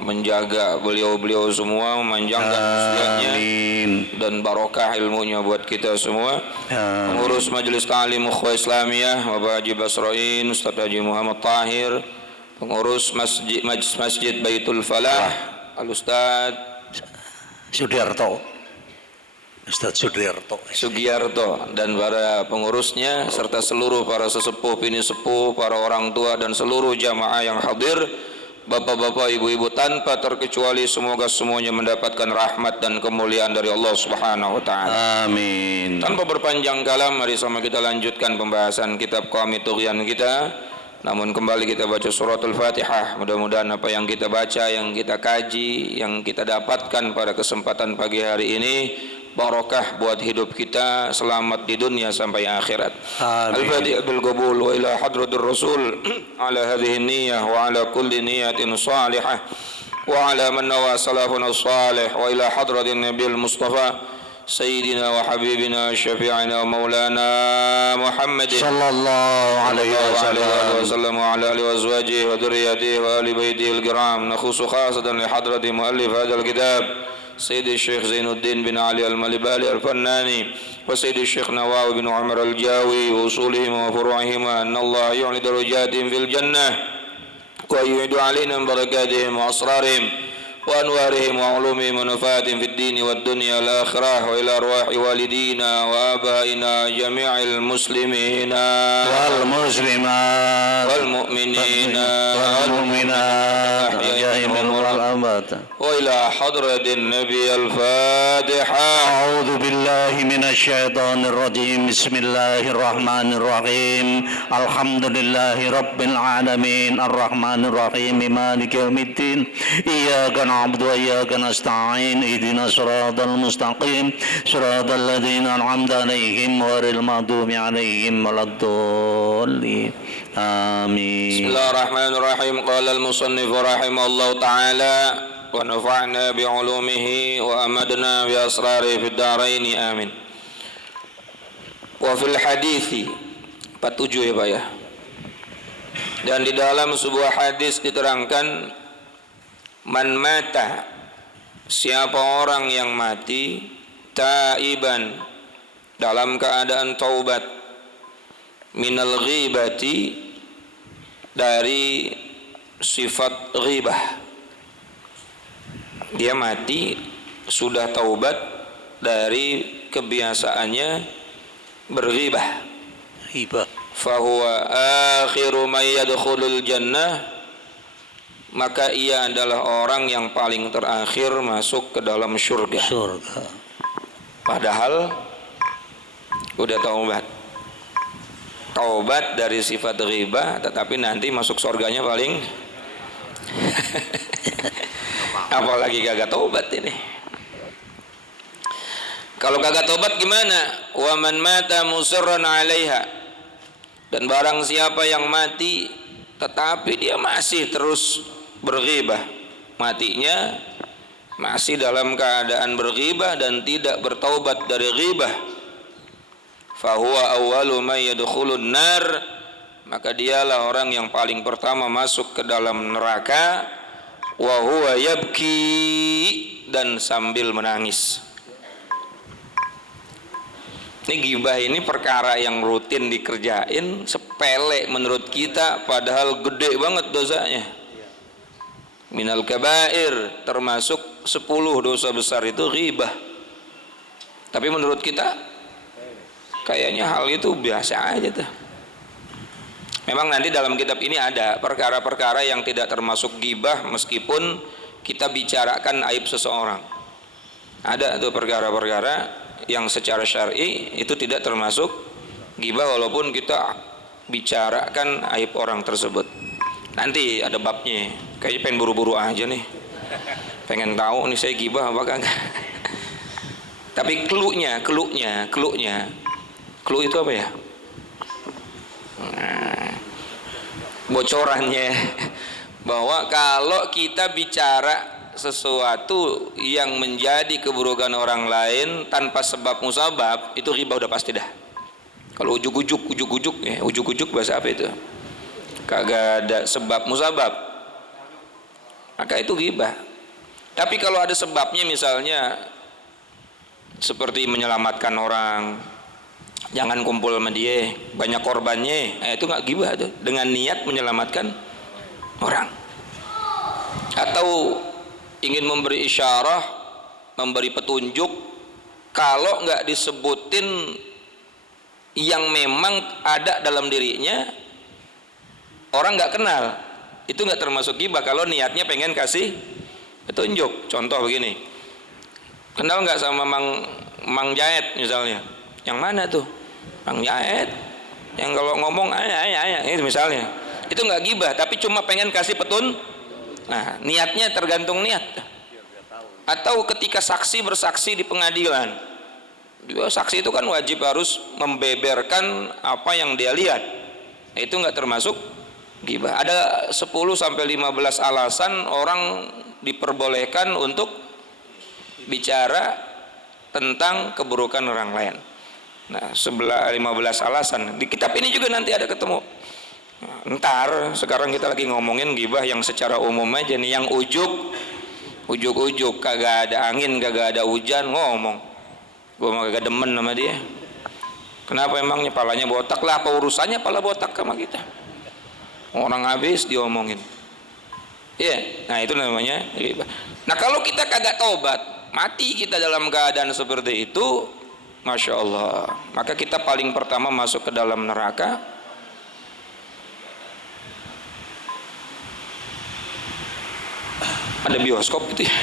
menjaga beliau-beliau semua, memanjangkan usianya dan barokah ilmunya buat kita semua. Pengurus Majelis Ta'lim Ukhuwah Islamiyah Bapak Haji Basroin, Ustaz Haji Muhammad Tahir, pengurus Masjid Baitul Falah Al-Ustaz Ustaz Sugiarto dan para pengurusnya serta seluruh para sesepuh, bini sepuh, para orang tua dan seluruh jamaah yang hadir, bapak-bapak, ibu-ibu, tanpa terkecuali semoga semuanya mendapatkan rahmat dan kemuliaan dari Allah Subhanahu wa taala. Amin. Tanpa berpanjang kalam, mari sama kita lanjutkan pembahasan kitab Qawami Tughyan kita. Namun kembali kita baca suratul Fatihah. Mudah-mudahan apa yang kita baca, yang kita kaji, yang kita dapatkan pada kesempatan pagi hari ini barokah buat hidup kita, selamat di dunia sampai akhirat. Al-Fatihah bil qabul wa ila hadratir Rasul ala hadhihi niyyah wa ala kulli niyatin salihah wa ala man nawa salafun salih wa ila hadratin Nabil Mustafa سيدنا وحبيبنا شفيعنا ومولانا محمد صلى الله عليه وسلم وعلى آله وأزواجه وذريته وآل بيته الكرام. نخص خاصة لحضرة مؤلف هذا الكتاب سيد الشيخ زين الدين بن علي الملبالي الفناني وسيد الشيخ نواوي بن عمر الجاوي وأصولهم وفروعهما أن الله يعلي درجاتهم في الجنة ويعيد علينا بركاتهم وأسرارهم وأنوارهم وعلومهم ونفاتهم في الدين والدنيا والآخرة وإلى أرواح والدينا وآبائنا جميع المسلمين والمسلمات والمؤمنين والمؤمنات الأحياء والأموات وإلى حضرة النبي الفاتحة. أعوذ بالله من الشيطان الرجيم. بسم الله الرحمن الرحيم. الحمد لله رب العالمين الرحمن الرحيم مالك يوم الدين. إياك نعبد وإياك نستعين. اهدنا الصراط المستقيم صراط الذين أنعمت عليهم غير المغضوب عليهم ولا الضالين. آمين. بسم الله الرحمن الرحيم. قال المصنف رحمه الله تعالى ونفعنا بعلومه وأمدنا بأسراره في الدارين آمين. وفي الحديث 47 ya Pak ya. Dan di dalam sebuah hadis diterangkan man mata, siapa orang yang mati taiban, dalam keadaan taubat, minal ghibati, dari sifat ghibah. Dia mati sudah taubat dari kebiasaannya berghibah. Fahuwa akhiru may yadkhulul jannah, maka ia adalah orang yang paling terakhir masuk ke dalam surga. Padahal udah taubat dari sifat ghibah, tetapi nanti masuk surganya paling apalagi kagak taubat ini. Kalau kagak taubat gimana? Wa man mata musirran 'alaiha, dan barang siapa yang mati tetapi dia masih terus berghibah, matinya masih dalam keadaan berghibah dan tidak bertaubat dari ghibah, fahuwa awwalu may yadkhulun nar, maka dialah orang yang paling pertama masuk ke dalam neraka, wa huwa yabki, dan sambil menangis. Ini ghibah ini perkara yang rutin dikerjain, sepele menurut kita, padahal gede banget dosanya. Minal kabair, termasuk 10 dosa besar itu ghibah. Tapi menurut kita kayaknya hal itu biasa aja tuh. Memang nanti dalam kitab ini ada perkara-perkara yang tidak termasuk ghibah meskipun kita bicarakan aib seseorang. Ada tuh perkara-perkara yang secara syar'i itu tidak termasuk ghibah walaupun kita bicarakan aib orang tersebut. Nanti ada babnya. Kayaknya pengen buru-buru aja nih. Pengen tahu nih saya ghibah apa kagak. Tapi clue-nya clue itu apa ya? Nah, bocorannya bahwa kalau kita bicara sesuatu yang menjadi keburukan orang lain tanpa sebab musabab, itu ghibah udah pasti dah. Kalau ujuk-ujuk ya, ujuk-ujuk bahasa apa itu? Kagak ada sebab musabab. maka itu ghibah. Tapi kalau ada sebabnya, misalnya seperti menyelamatkan orang, jangan kumpul sama dia, banyak korbannya, itu nggak ghibah tuh, dengan niat menyelamatkan orang. Atau ingin memberi isyarah, memberi petunjuk, kalau nggak disebutin yang memang ada dalam dirinya, orang nggak kenal, itu nggak termasuk ghibah kalau niatnya pengen kasih petunjuk. Contoh begini, kenal nggak sama Mang Jaet misalnya? Yang mana tuh? Mang Jaet yang kalau ngomong ayah itu misalnya, itu nggak ghibah, tapi cuma pengen kasih nah, niatnya tergantung niat. Atau ketika saksi bersaksi di pengadilan, saksi itu kan wajib harus membeberkan apa yang dia lihat, itu nggak termasuk ghibah. Ada 10-15 alasan orang diperbolehkan untuk bicara tentang keburukan orang lain. Nah, 15 alasan di kitab ini juga nanti ada ketemu. Ntar sekarang kita lagi ngomongin ghibah yang secara umum aja nih, yang ujuk kagak ada angin, kagak ada hujan ngomong. Gua mah kagak demen sama dia. Kenapa emangnya palanya botak lah? Apa urusannya pala botak sama kita? Orang habis diomongin. Iya, nah itu namanya ghibah. Nah kalau kita kagak tobat, mati kita dalam keadaan seperti itu, Masya Allah, maka kita paling pertama masuk ke dalam neraka. Ada bioskop gitu ya.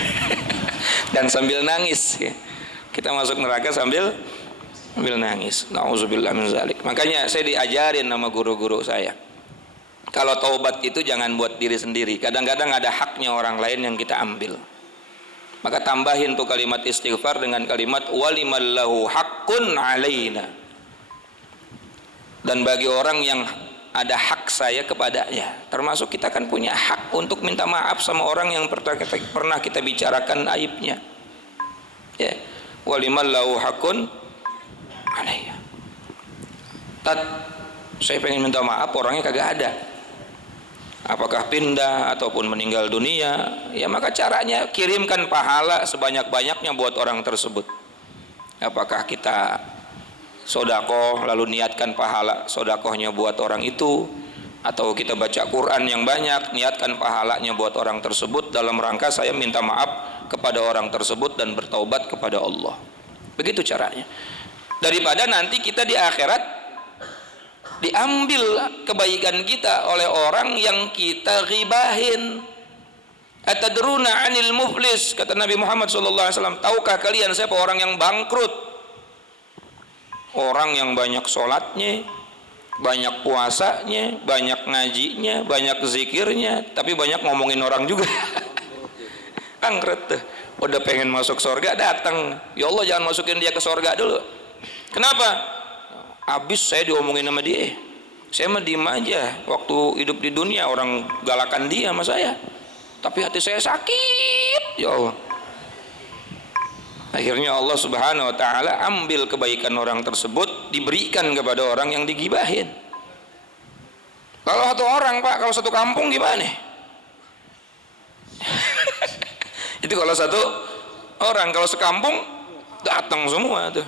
Dan sambil nangis ya. Kita masuk neraka sambil nangis. Nauzubillah min zalik. Makanya saya diajarin sama guru-guru saya, kalau taubat itu jangan buat diri sendiri. Kadang-kadang ada haknya orang lain yang kita ambil. Maka tambahin tuh kalimat istighfar dengan kalimat walimallahu haqqun alaina. Dan bagi orang yang ada hak saya kepadanya, termasuk kita kan punya hak untuk minta maaf sama orang yang pernah kita bicarakan aibnya. Ya, walimallahu haqqun alaina. Saya pengen minta maaf, orangnya kagak ada. Apakah pindah ataupun meninggal dunia, ya maka caranya kirimkan pahala sebanyak-banyaknya buat orang tersebut. Apakah kita sodakoh lalu niatkan pahala sodakohnya buat orang itu, atau kita baca Quran yang banyak niatkan pahalanya buat orang tersebut dalam rangka saya minta maaf kepada orang tersebut dan bertaubat kepada Allah. Begitu caranya. Daripada nanti kita di akhirat diambil kebaikan kita oleh orang yang kita ghibahin. Atadruna 'anil muflis, kata Nabi Muhammad SAW, tahukah kalian siapa orang yang bangkrut? Orang yang banyak sholatnya, banyak puasanya, banyak ngajinya, banyak zikirnya, tapi banyak ngomongin orang juga. Bangkrut tuh. Udah pengen masuk surga datang, ya Allah jangan masukin dia ke surga dulu. Kenapa? Habis saya diomongin sama dia. Saya mah diem aja. Waktu hidup di dunia orang galakan dia sama saya, tapi hati saya sakit, ya Allah. Akhirnya Allah Subhanahu wa ta'ala ambil kebaikan orang tersebut, diberikan kepada orang yang digibahin. Kalau satu orang Pak, kalau satu kampung gimana? Itu kalau satu orang, kalau sekampung datang semua tuh.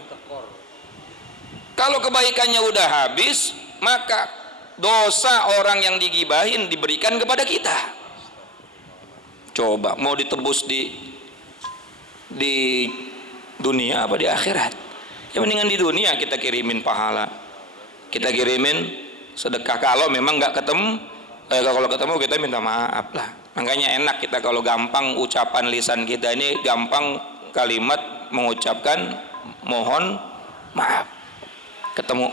Kalau kebaikannya udah habis, maka dosa orang yang digibahin diberikan kepada kita. Coba mau ditebus di dunia apa di akhirat? Ya mendingan di dunia kita kirimin pahala, kita kirimin sedekah. Kalau memang nggak ketemu, kalau ketemu kita minta maaf lah. Makanya enak kita kalau gampang ucapan lisan kita ini gampang kalimat mengucapkan mohon maaf. Ketemu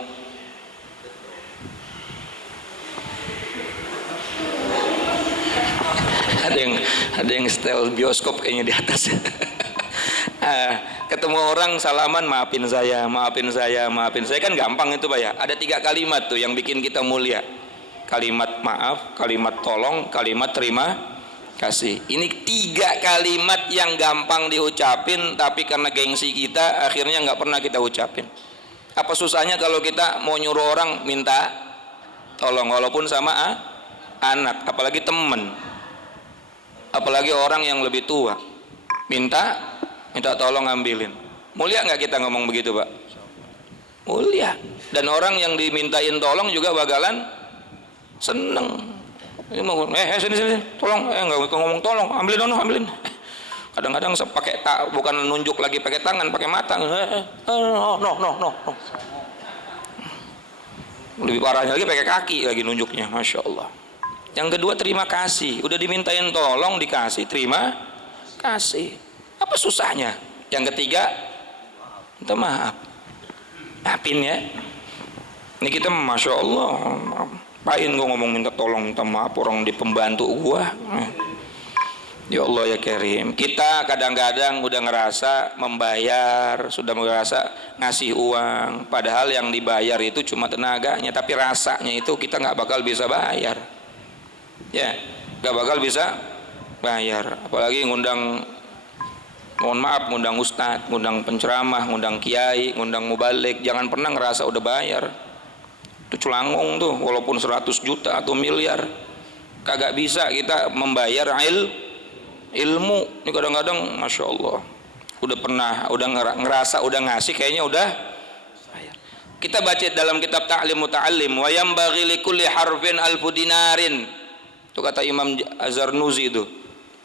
ada yang style bioskop kayaknya di atas. Ketemu orang salaman, maafin saya kan gampang itu Pak ya. Ada 3 kalimat tuh yang bikin kita mulia. Kalimat maaf, kalimat tolong, kalimat terima kasih. Ini 3 kalimat yang gampang diucapin, tapi karena gengsi kita akhirnya nggak pernah kita ucapin. Apa susahnya kalau kita mau nyuruh orang minta tolong, walaupun sama anak, apalagi temen, apalagi orang yang lebih tua, minta tolong ambilin. Mulia nggak kita ngomong begitu, Pak? Mulia. Dan orang yang dimintain tolong juga bakalan seneng. Sini, tolong, nggak ngomong tolong, ambilin, ambilin. Kadang-kadang pakai bukan nunjuk lagi pakai tangan, pakai mata. No. Lebih parahnya lagi pakai kaki lagi nunjuknya, masya Allah. Yang kedua, terima kasih. Udah dimintain tolong, dikasih, terima kasih. Apa susahnya? Yang ketiga, minta maaf. Maafin ya. Ini kita masya Allah. Apain gua ngomong minta tolong, minta maaf orang di pembantu gua. Ya Allah ya Karim. Kita kadang-kadang udah ngerasa membayar, sudah ngerasa ngasih uang, padahal yang dibayar itu cuma tenaganya, tapi rasanya itu kita nggak bakal bisa bayar. Ya, nggak bakal bisa bayar. Apalagi ngundang, mohon maaf, ngundang ustadz, ngundang penceramah, ngundang kiai, ngundang mubalik, jangan pernah ngerasa udah bayar. Itu celangong tuh, walaupun 100 juta atau miliar, kagak bisa kita membayar ilmu. Ini kadang-kadang masya Allah udah ngerasa udah ngasih, kayaknya udah bayar. Kita baca dalam kitab Ta'lim Muta'allim, wa yambaghi likulli harfin alfu dinarin, itu kata Imam Az-Zarnuzi itu.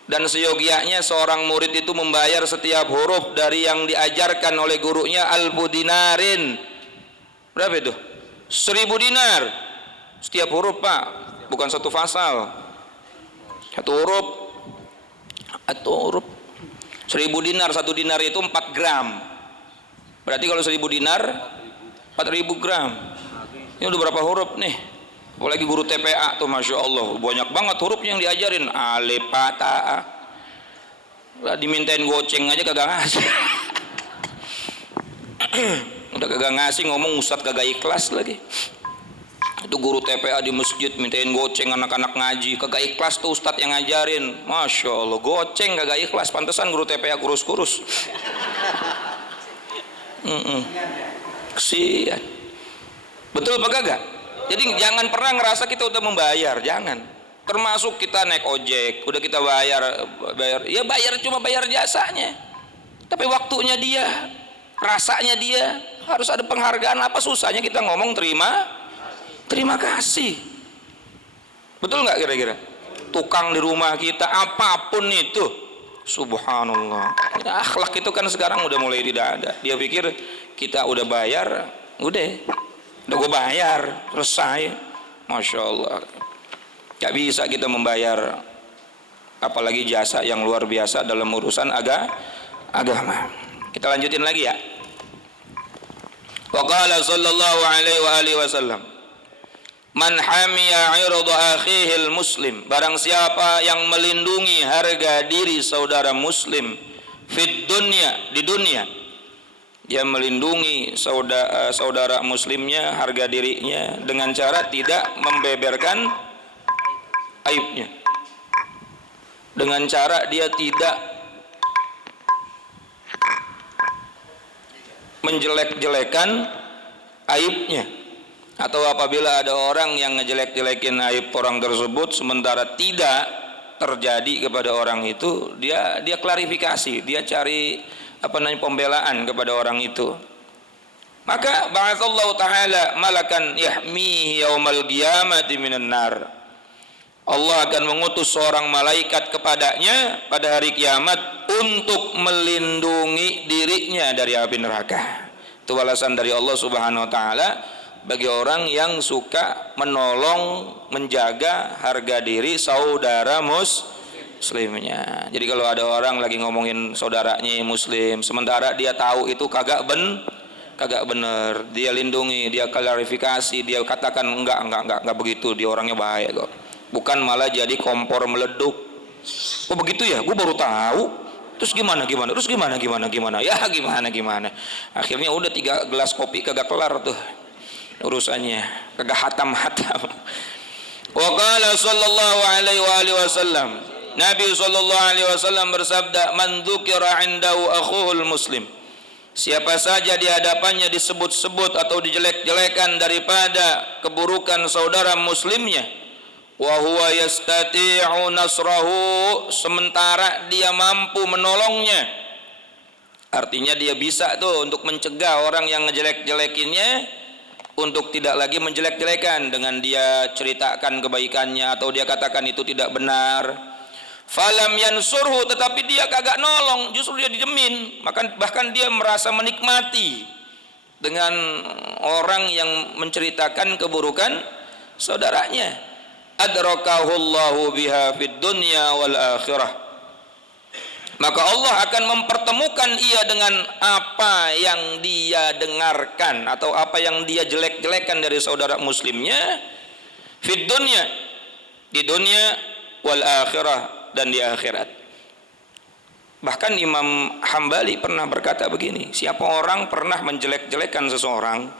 Dan seyogianya seorang murid itu membayar setiap huruf dari yang diajarkan oleh gurunya alfu dinarin. Berapa itu? 1000 dinar setiap huruf, Pak, bukan satu fasal, satu huruf. 1000 dinar, 1 dinar itu 4 gram. Berarti kalau 1000 dinar 4000 gram. Ini udah berapa huruf nih? Apalagi guru TPA tuh masya Allah banyak banget hurufnya yang diajarin. Alif, ba, ta, a. Lah dimintain goceng aja kagak ngasih. Udah kagak ngasih, ngomong ustadz kagak ikhlas lagi. Itu guru TPA di masjid mintain goceng anak-anak ngaji, kagak ikhlas tuh ustadz yang ngajarin. Masya Allah, goceng kagak ikhlas, pantesan guru TPA kurus-kurus. Kesian. Betul apa kagak? Jadi jangan pernah ngerasa kita udah membayar, jangan. Termasuk kita naik ojek, udah kita bayar, ya bayar cuma bayar jasanya. Tapi waktunya dia, rasanya dia, harus ada penghargaan. Apa susahnya kita ngomong terima kasih. Betul nggak kira-kira? Tukang di rumah kita, apapun itu, subhanallah. Akhlak itu kan sekarang udah mulai tidak ada. Dia pikir kita udah bayar, udah gue bayar, selesai. Masya Allah. Gak bisa kita membayar, apalagi jasa yang luar biasa dalam urusan agama. Kita lanjutin lagi ya. Wa qala sallallahu alaihi wasallam, man hamiya 'irda akhihil muslim, barang siapa yang melindungi harga diri saudara muslim, fid dunya, di dunia, dia melindungi saudara muslimnya, harga dirinya dengan cara tidak membeberkan aibnya, dengan cara dia tidak menjelek-jelekan aibnya. Atau apabila ada orang yang ngejelek-jelekin aib orang tersebut sementara tidak terjadi kepada orang itu, dia klarifikasi, dia cari pembelaan kepada orang itu. Maka ba'atsallahu ta'ala malakan yahmihi yaumal qiyamati minan nar. Allah akan mengutus seorang malaikat kepadanya pada hari kiamat untuk melindungi dirinya dari api neraka. Itu balasan dari Allah Subhanahu wa taala bagi orang yang suka menolong, menjaga harga diri saudara muslimnya. Jadi kalau ada orang lagi ngomongin saudaranya muslim, sementara dia tahu itu kagak bener, dia lindungi, dia klarifikasi, dia katakan enggak begitu, dia orangnya baik kok. Bukan malah jadi kompor meleduk. Oh begitu ya, gue baru tahu. Terus gimana? Terus gimana? Ya gimana? Akhirnya udah 3 gelas kopi kagak kelar tuh urusannya, kagak hatam. Wa qala sallallahu alaihi wasallam, Nabi sallallahu alaihi wasallam bersabda, man dzukira 'indahu akhuhul muslim, siapa saja di hadapannya disebut-sebut atau dijelek-jelekan daripada keburukan saudara muslimnya, wa huwa yastati'u nasrahu, sementara dia mampu menolongnya. Artinya dia bisa tuh untuk mencegah orang yang ngejelek-jelekinnya untuk tidak lagi menjelek-jelekan dengan dia ceritakan kebaikannya atau dia katakan itu tidak benar. Falam yansurhu, tetapi dia kagak nolong, justru dia didemin, bahkan dia merasa menikmati dengan orang yang menceritakan keburukan saudaranya. Adrakahullahu biha fid dunya wal akhirah, maka Allah akan mempertemukan ia dengan apa yang dia dengarkan atau apa yang dia jelek-jelekan dari saudara muslimnya, fid dunya, di dunia, wal akhirah, dan di akhirat. Bahkan Imam Hambali pernah berkata begini, siapa orang pernah menjelek-jelekan seseorang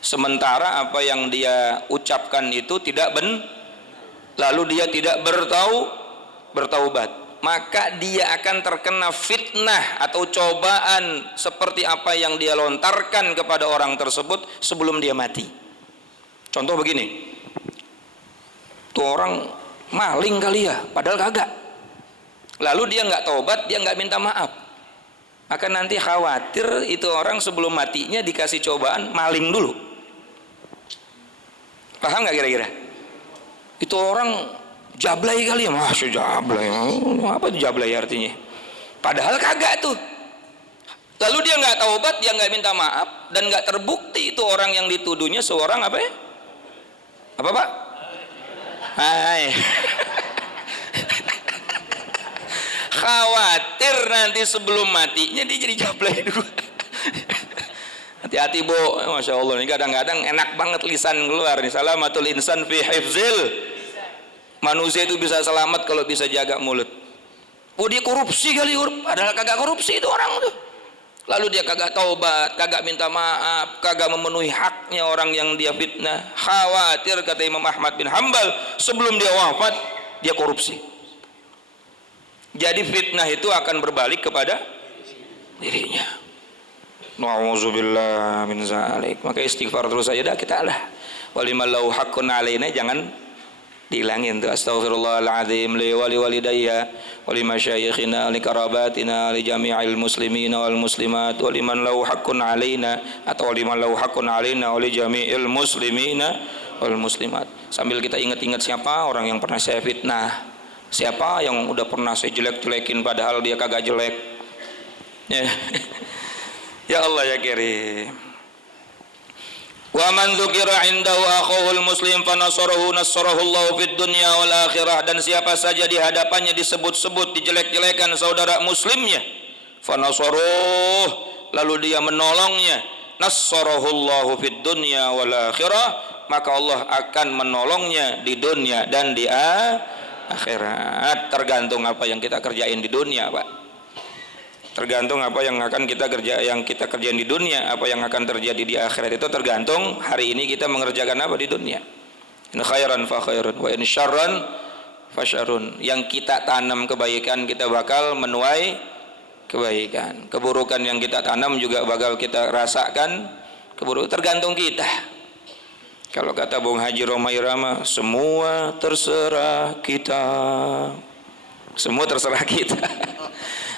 sementara apa yang dia ucapkan itu tidak lalu dia tidak bertaubat, maka dia akan terkena fitnah atau cobaan seperti apa yang dia lontarkan kepada orang tersebut sebelum dia mati. Contoh begini, tuh orang maling kali ya, padahal kagak, lalu dia nggak taubat, dia nggak minta maaf, maka nanti khawatir itu orang sebelum matinya dikasih cobaan maling dulu. Paham nggak kira-kira? Itu orang jablay kali ya, masya jablay, apa itu jablay artinya? Padahal kagak tuh. Lalu dia nggak taubat, dia nggak minta maaf, dan nggak terbukti itu orang yang dituduhnya seorang apa ya? Apa Pak? Hai. Khawatir nanti sebelum matinya dia jadi jablay dulu. Hati-hati Bu, masya Allah, ini kadang-kadang enak banget lisan keluar nih. Salamatul insan fi hifzil, manusia itu bisa selamat kalau bisa jaga mulut. Oh dia korupsi kali, padahal kagak korupsi itu orang tuh. Lalu dia kagak taubat, kagak minta maaf, kagak memenuhi haknya orang yang dia fitnah. Khawatir, kata Imam Ahmad bin Hambal, sebelum dia wafat dia korupsi. Jadi fitnah itu akan berbalik kepada dirinya. Na'udzubillah min zalik. Maka istighfar terus saja dah kita lah. Waliman lahu haqqun alaina, jangan dihilangin tuh. Astaghfirullahaladzim li wali walidayya wali masyayikhina li karabatina li jami'il muslimina wal muslimat waliman lahu haqqun alaina, atau waliman lahu haqqun alaina wali jami'il muslimina wal muslimat. Sambil kita ingat-ingat siapa orang yang pernah saya fitnah, siapa yang udah pernah saya jelek-jelekin padahal dia kagak jelek. Ya Allah ya Karim. Wa man dzukira indahu akhuhul muslim fanasarahu nasarahu Allah fid dunya wal akhirah, dan siapa saja di hadapannya disebut-sebut dijelek-jelekan saudara muslimnya, fanasaruh, lalu dia menolongnya, nasarahu Allah fid dunya wal akhirah, maka Allah akan menolongnya di dunia dan di akhirat. Tergantung apa yang kita kerjain di dunia, Pak. Tergantung apa yang akan kita kerjain di dunia, apa yang akan terjadi di akhirat itu tergantung hari ini kita mengerjakan apa di dunia. In khairan fa khairun wa in syarran fa syarrun. Yang kita tanam kebaikan kita bakal menuai kebaikan. Keburukan yang kita tanam juga bakal kita rasakan keburukan, tergantung kita. Kalau kata Bung Haji Roma Irama, semua terserah kita. Semua terserah kita.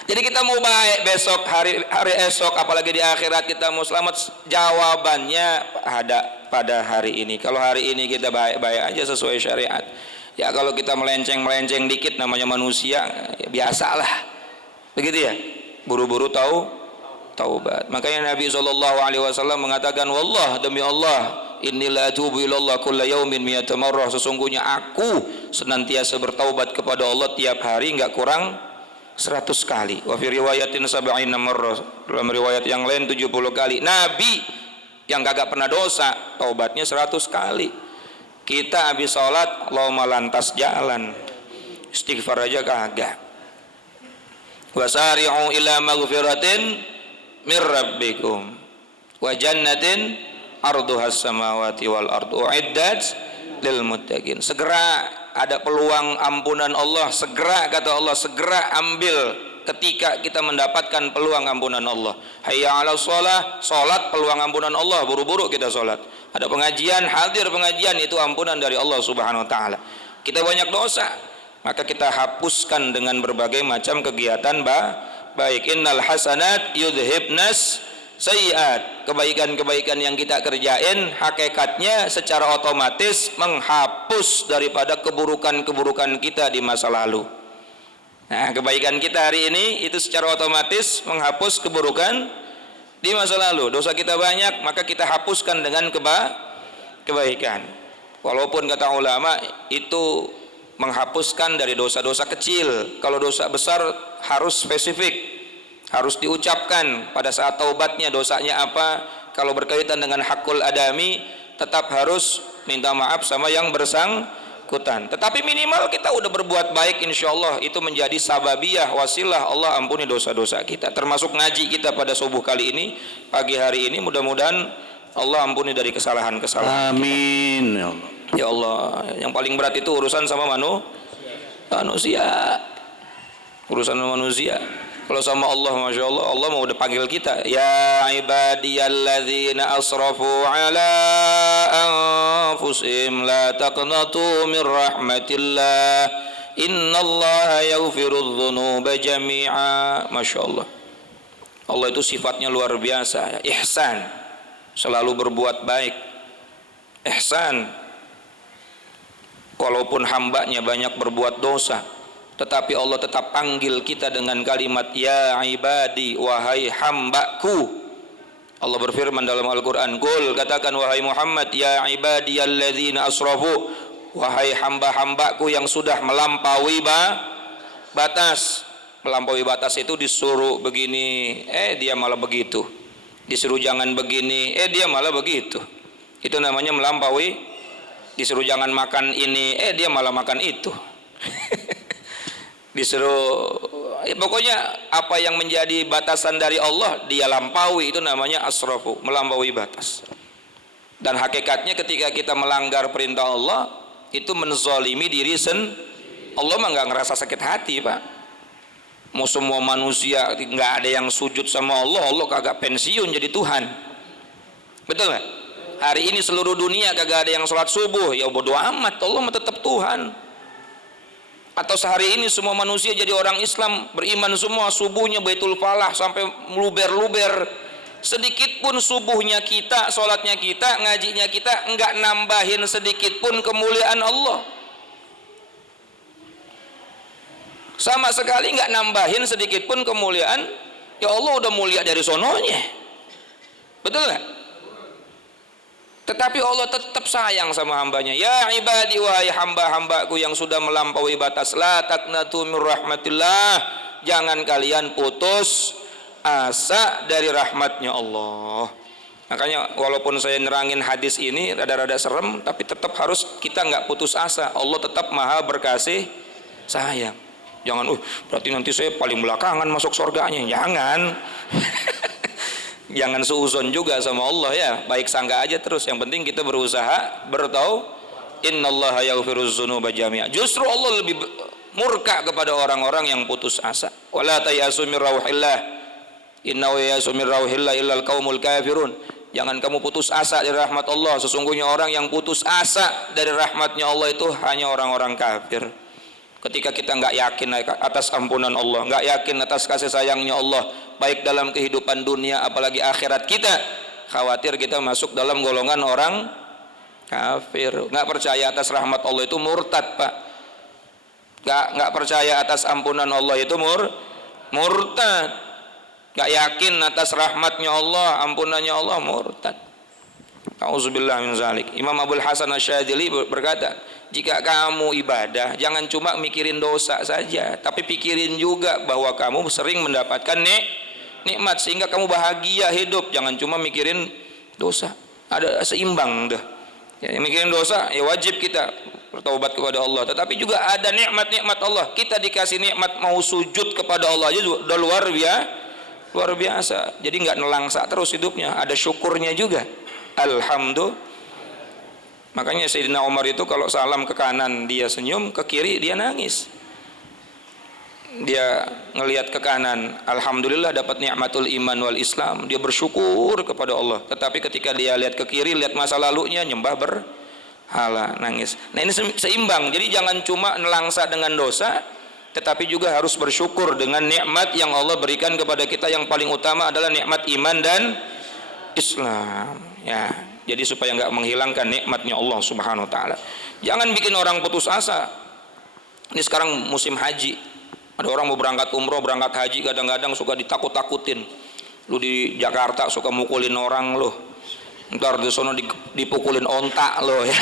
Jadi kita mau baik besok, hari esok, apalagi di akhirat kita mau selamat, jawabannya ada pada hari ini. Kalau hari ini kita baik-baik aja sesuai syariat. Ya kalau kita melenceng-melenceng dikit, namanya manusia, ya biasalah. Begitu ya. Buru-buru taubat. Makanya Nabi SAW mengatakan, wallah, demi Allah, innila atubu ilallah kulla yaumin mi'ata marrah, sesungguhnya aku senantiasa bertaubat kepada Allah tiap hari enggak kurang 100 kali. Wa fi riwayatin sab'ina marrah, dalam riwayat yang lain 70 kali. Nabi yang kagak pernah dosa taubatnya 100 kali. Kita habis sholat Allahumma lantas jalan, istighfar aja kagak. Wasari'u ila maghfiratin mir rabbikum wa jannatin arduhas samawati wal ardu uiddat lil muttaqin. Segera ada peluang ampunan Allah, segera, kata Allah, segera ambil ketika kita mendapatkan peluang ampunan Allah. Hayya 'alas shalah, salat peluang ampunan Allah, buru-buru kita salat. Ada pengajian, hadir pengajian, itu ampunan dari Allah Subhanahu wa taala. kita banyak dosa, maka kita hapuskan dengan berbagai macam kegiatan baik. Innal hasanat yudhibnas sayyiat. Kebaikan-kebaikan yang kita kerjain hakikatnya secara otomatis menghapus daripada keburukan-keburukan kita di masa lalu. Nah, kebaikan kita hari ini itu secara otomatis menghapus keburukan di masa lalu. Dosa kita banyak, maka kita hapuskan dengan kebaikan. Walaupun kata ulama itu menghapuskan dari dosa-dosa kecil. Kalau dosa besar harus spesifik, harus diucapkan pada saat taubatnya dosanya apa. Kalau berkaitan dengan hakul adami tetap harus minta maaf sama yang bersangkutan. Tetapi minimal kita udah berbuat baik, insya Allah itu menjadi sababiyah, wasilah Allah ampuni dosa-dosa kita. Termasuk ngaji kita pada subuh kali ini, pagi hari ini, mudah-mudahan Allah ampuni dari kesalahan-kesalahan. Amin ya Allah. Ya Allah, yang paling berat itu urusan sama manusia. Urusan sama manusia. Kalau sama Allah, masya Allah, Allah mau udah panggil kita. Ya ibadiyalladzina asrafu ala anfusihim la taqnatu min rahmatillah. Innallaha yaghfirudz dzunuba jami'a. Masya Allah. Allah itu sifatnya luar biasa. Ihsan, selalu berbuat baik. Ihsan. Walaupun hambanya banyak berbuat dosa, tetapi Allah tetap panggil kita dengan kalimat ya ibadi, wahai hambaku. Allah berfirman dalam Al-Quran, Qul, katakan wahai Muhammad, ya ibadiyalladzina asrafu, wahai hamba-hambaku yang sudah melampaui batas. Melampaui batas itu disuruh begini, dia malah begitu. Disuruh jangan begini, dia malah begitu. Itu namanya melampaui. Disuruh jangan makan ini, dia malah makan itu. Disuruh, pokoknya apa yang menjadi batasan dari Allah dia lampaui, itu namanya asrafu, melampaui batas. Dan hakikatnya ketika kita melanggar perintah Allah itu menzalimi diri sendiri. Allah mah nggak ngerasa sakit hati, Pak. Mau semua manusia nggak ada yang sujud sama Allah, Allah kagak pensiun jadi Tuhan. Betul nggak? Hari ini seluruh dunia kagak ada yang sholat subuh, ya bodo amat, Allah mah tetap Tuhan. Atau sehari ini semua manusia jadi orang Islam, beriman semua, subuhnya Baitul Falah sampai meluber-luber, sedikit pun subuhnya kita, sholatnya kita, ngajinya kita enggak nambahin sedikit pun kemuliaan Allah, sama sekali enggak nambahin sedikit pun kemuliaan. Ya Allah udah mulia dari sononya, betul nggak? Tetapi Allah tetap sayang sama hambanya. Ya ibadi, wahai hamba-hambaku yang sudah melampaui batas, la taqnatu min rahmatillah, jangan kalian putus asa dari rahmatnya Allah. Makanya walaupun saya nerangin hadis ini rada-rada serem, tapi tetap harus kita nggak putus asa. Allah tetap maha berkasih sayang. Jangan, berarti nanti saya paling belakangan masuk surganya. Jangan. Jangan suuzon juga sama Allah ya, baik sangka aja terus. Yang penting kita berusaha bertau. Innallaha yaghfiruz dzunuba jami'a. Justru Allah lebih murka kepada orang-orang yang putus asa. Wala tayasu mir rauhillah, innahu yayasu mir rauhillah illal qaumul kafirun. Jangan kamu putus asa dari rahmat Allah. Sesungguhnya orang yang putus asa dari rahmatnya Allah itu hanya orang-orang kafir. Ketika kita nggak yakin atas ampunan Allah, nggak yakin atas kasih sayangnya Allah, baik dalam kehidupan dunia apalagi akhirat kita, khawatir kita masuk dalam golongan orang kafir. Nggak percaya atas rahmat Allah itu murtad, Pak. Nggak percaya atas ampunan Allah itu murtad. Nggak yakin atas rahmatnya Allah, ampunannya Allah, murtad. Auzubillah min zalik. Imam Abdul Hasan Asy-Syadzili berkata, jika kamu ibadah jangan cuma mikirin dosa saja, tapi pikirin juga bahwa kamu sering mendapatkan nikmat sehingga kamu bahagia hidup. Jangan cuma mikirin dosa. Ada seimbang dah. Ya, mikirin dosa ya wajib kita bertaubat kepada Allah, tetapi juga ada nikmat-nikmat Allah. Kita dikasih nikmat mau sujud kepada Allah aja udah luar biasa. Jadi nggak nelangsa terus hidupnya, ada syukurnya juga. Alhamdulillah. Makanya Sayyidina Umar itu kalau salam ke kanan dia senyum, ke kiri dia nangis. Dia ngelihat ke kanan, alhamdulillah dapat nikmatul iman wal Islam, dia bersyukur kepada Allah. Tetapi ketika dia lihat ke kiri, lihat masa lalunya, nyembah hala nangis. Nah ini seimbang, jadi jangan cuma nelangsa dengan dosa, tetapi juga harus bersyukur dengan nikmat yang Allah berikan kepada kita. Yang paling utama adalah nikmat iman dan Islam, ya. Jadi supaya nggak menghilangkan nikmatnya Allah Subhanahu Wa Taala. Jangan bikin orang putus asa. Ini sekarang musim haji, ada orang mau berangkat umroh, berangkat haji, kadang-kadang suka ditakut-takutin. Lu di Jakarta suka mukulin orang lo, ntar di sono dipukulin ontak lo, ya.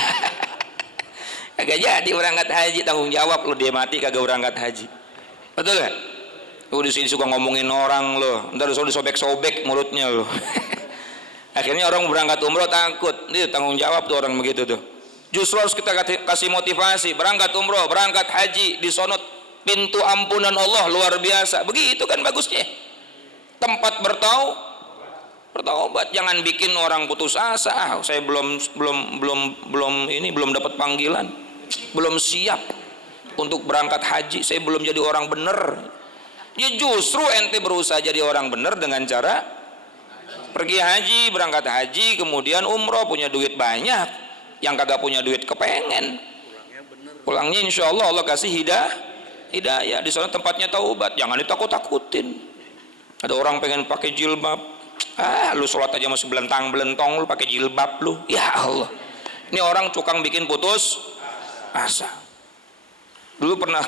Kagak jadi berangkat haji, tanggung jawab lo, dia mati kagak berangkat haji, betul gak? Lu di sini suka ngomongin orang lo, ntar di sono disobek-sobek mulutnya lo. Akhirnya orang berangkat umroh takut, dia tanggung jawab tuh orang begitu tuh. Justru harus kita kasih motivasi, berangkat umroh, berangkat haji, di sono pintu ampunan Allah luar biasa. Begitu kan bagusnya. Tempat bertaubat, jangan bikin orang putus asa. Saya belum dapat panggilan, belum siap untuk berangkat haji, saya belum jadi orang bener. Ya justru ente berusaha jadi orang bener dengan cara pergi haji, berangkat haji, kemudian umroh, punya duit banyak. Yang kagak punya duit kepengen pulangnya insya Allah Allah kasih hidayah. Di sana tempatnya taubat, jangan ditakut-takutin. Ada orang pengen pakai jilbab, lu sholat aja masih belentang-belentong, lu pakai jilbab lu, ya Allah. Ini orang tukang bikin putus asa. Dulu pernah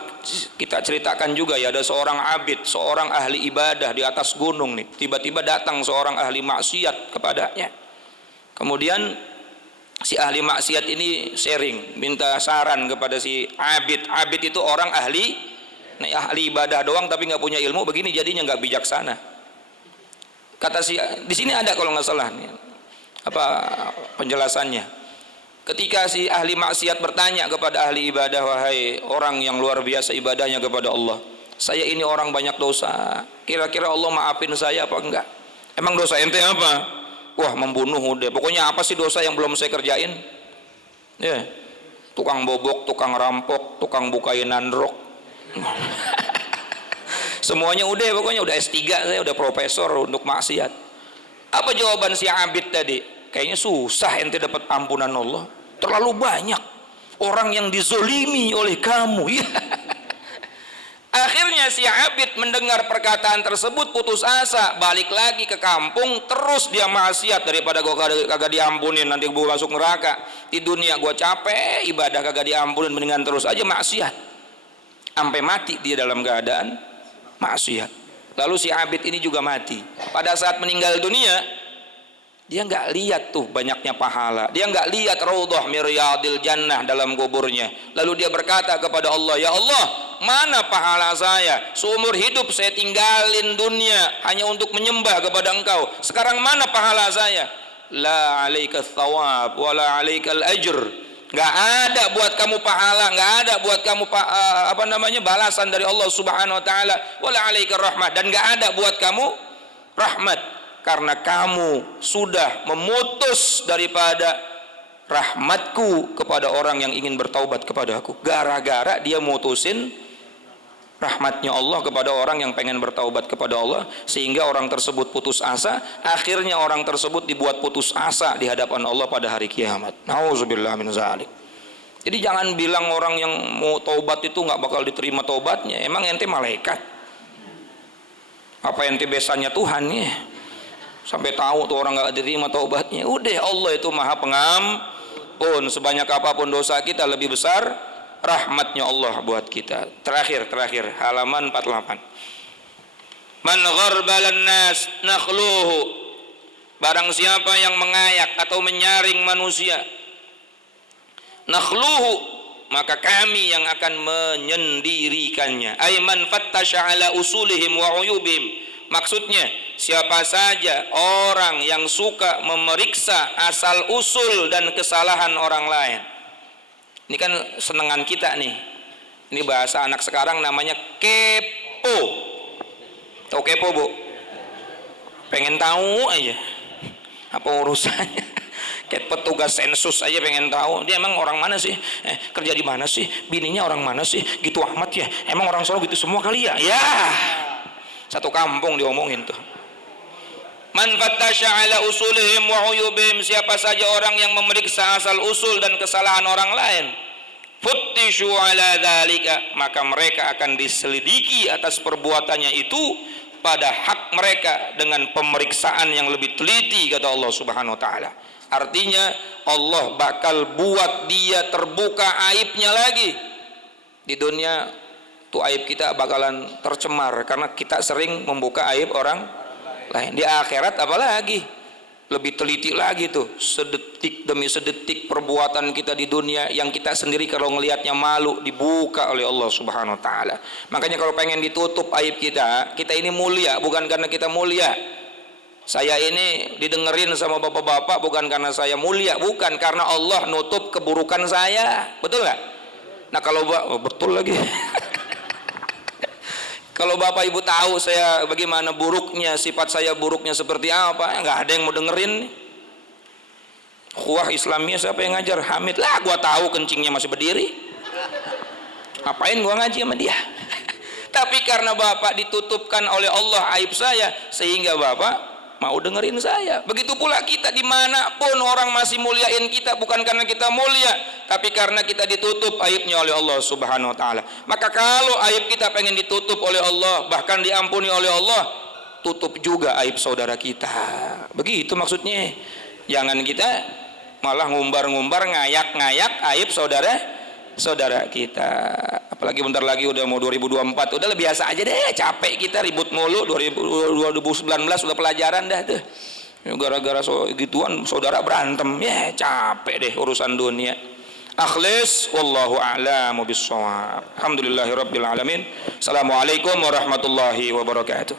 kita ceritakan juga ya, ada seorang abid, seorang ahli ibadah di atas gunung nih, tiba-tiba datang seorang ahli maksiat kepadanya. Kemudian si ahli maksiat ini sharing, minta saran kepada si abid. Abid itu orang ahli ibadah doang tapi nggak punya ilmu, begini jadinya nggak bijaksana. Kata si, di sini ada kalau nggak salah nih, apa penjelasannya. Ketika si ahli maksiat bertanya kepada ahli ibadah, wahai orang yang luar biasa ibadahnya kepada Allah, saya ini orang banyak dosa, kira-kira Allah maafin saya apa enggak? Emang dosa ente apa? Wah, membunuh udah. Pokoknya apa sih dosa yang belum saya kerjain? Ya, tukang bobok, tukang rampok, tukang bukain nandrok. Semuanya udah, pokoknya udah S3 saya, udah profesor untuk maksiat. Apa jawaban si abid tadi? Kayaknya susah ente dapat ampunan Allah. Terlalu banyak orang yang dizolimi oleh kamu. Ya. Akhirnya si abid mendengar perkataan tersebut putus asa, balik lagi ke kampung, terus dia maksiat. Daripada gua kagak diampunin nanti gua masuk neraka, di dunia gua capek ibadah kagak diampunin, mendingan terus aja maksiat sampai mati dia dalam keadaan maksiat. Lalu si abid ini juga mati. Pada saat meninggal dunia, dia nggak lihat tuh banyaknya pahala, dia nggak lihat raudhah min riyadil jannah dalam kuburnya. Lalu dia berkata kepada Allah, ya Allah, mana pahala saya? Seumur hidup saya tinggalin dunia hanya untuk menyembah kepada Engkau. Sekarang mana pahala saya? La alaika thawab wa la alaika al-ajr. Nggak ada buat kamu pahala, nggak ada buat kamu balasan dari Allah Subhanahu Wa Taala. Wa la alaika rahmah, dan nggak ada buat kamu rahmat. Karena kamu sudah memutus daripada rahmatku kepada orang yang ingin bertaubat kepada aku. Gara-gara dia mutusin rahmatnya Allah kepada orang yang pengen bertaubat kepada Allah, sehingga orang tersebut putus asa. Akhirnya orang tersebut dibuat putus asa di hadapan Allah pada hari kiamat. Nauzubillah min zalik. Jadi jangan bilang orang yang mau taubat itu nggak bakal diterima taubatnya. Emang ente malaikat? Apa ente besannya Tuhan ya? Sampai tahu tuh orang nggak diterima taubatnya. Udah, Allah itu maha pengampun. Sebanyak apapun dosa kita, lebih besar rahmatnya Allah buat kita. Terakhir halaman 48. Man gharbalan nas nakhluhu. Barang siapa yang mengayak atau menyaring manusia, nakhluhu, maka kami yang akan menyendirikannya. Ay man fattasha ala usulihim wa uyubihim. Maksudnya, siapa saja orang yang suka memeriksa asal usul dan kesalahan orang lain. Ini kan senengan kita nih. Ini bahasa anak sekarang namanya kepo. Tahu kepo, Bu? Pengen tahu aja apa urusannya. Kayak petugas sensus aja pengen tahu, dia emang orang mana sih, kerja di mana sih, bininya orang mana sih, gitu amat ya. Emang orang Solo gitu semua kali ya? Ya, satu kampung diomongin tuh. Man fattasha ala usulihim wa uyubihim, siapa saja orang yang memeriksa asal usul dan kesalahan orang lain, futtishu ala dzalika, maka mereka akan diselidiki atas perbuatannya itu pada hak mereka dengan pemeriksaan yang lebih teliti, kata Allah Subhanahu wa taala. Artinya Allah bakal buat dia terbuka aibnya lagi. Di dunia tuh aib kita bakalan tercemar karena kita sering membuka aib orang lain. Di akhirat apalagi lebih teliti lagi tuh, sedetik demi sedetik perbuatan kita di dunia yang kita sendiri kalau ngelihatnya malu dibuka oleh Allah Subhanahu wa taala. Makanya kalau pengen ditutup aib kita ini mulia bukan karena kita mulia. Saya ini didengerin sama bapak-bapak bukan karena saya mulia, bukan, karena Allah nutup keburukan saya. Betul nggak? Nah kalau betul lagi. Kalau bapak ibu tahu saya bagaimana buruknya, sifat saya buruknya seperti apa, nggak ada yang mau dengerin. Ukhuwah Islamiyah siapa yang ngajar? Hamid lah, gua tahu kencingnya masih berdiri. Ngapain gua ngaji sama dia? Tapi karena bapak ditutupkan oleh Allah aib saya, sehingga bapak mau dengerin saya. Begitu pula kita, dimanapun orang masih muliain kita bukan karena kita mulia, tapi karena kita ditutup aibnya oleh Allah Subhanahu wa taala. Maka kalau aib kita pengen ditutup oleh Allah, bahkan diampuni oleh Allah, tutup juga aib saudara kita. Begitu maksudnya. Jangan kita malah ngumbar-ngumbar, ngayak-ngayak aib saudara kita. Apalagi bentar lagi udah mau 2024, udah biasa aja deh, capek kita ribut mulu. 2019 udah pelajaran dah tuh, gara-gara gituan saudara berantem, ya capek deh urusan dunia. Akhlis, wallahu a'lamu bissawab. Alhamdulillahirabbil alamin. Assalamualaikum warahmatullahi wabarakatuh.